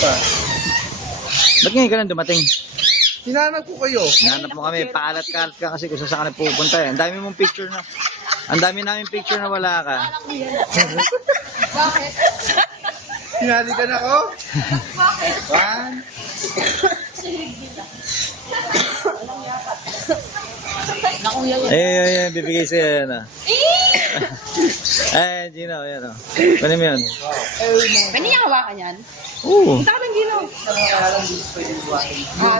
pa. Ba't ngayon ka lang dumating? Hinanap ko kayo. Hinanap mo kami, paalat-kalat ka kasi kung saan ka pupunta eh. Ang dami mong picture na. Ang dami namin picture na wala ka. Bakit? Hinali ka na ko? Bakit? One. Nakuya yan. Eh, bibigay sa'yo yan ah. Eh, Gino, yan oh. Kunin mo yun. Pwede niya hawakan yan? Oo. Punta ka ng Gino.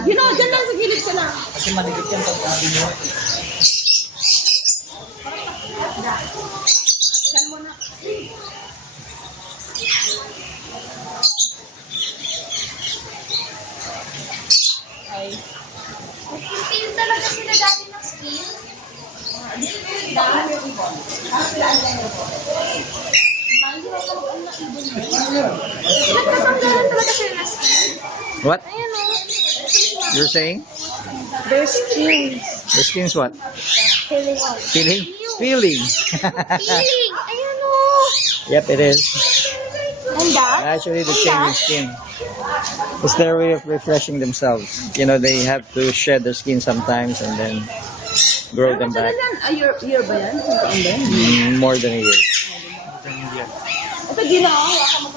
Gino, dyan lang sa gilid ka lang. Kasi manikit yan pag sabi mo. Saan mo na? Ay. Skin talaga sila dati ng skin. Nagtatanggalan talaga sila ng skin. What? Ayan o. You're saying? Their skins. The skin's what? Feeling on. Feeling? Feeling. Feeling. Ayan o. Yep, it is. And that? Actually, the changing skin. It's their way of refreshing themselves. You know, they have to shed their skin sometimes and then grow them back. Year ba yan? Kung saan ba? More than a year. Ito, Gino. Hawakan mo.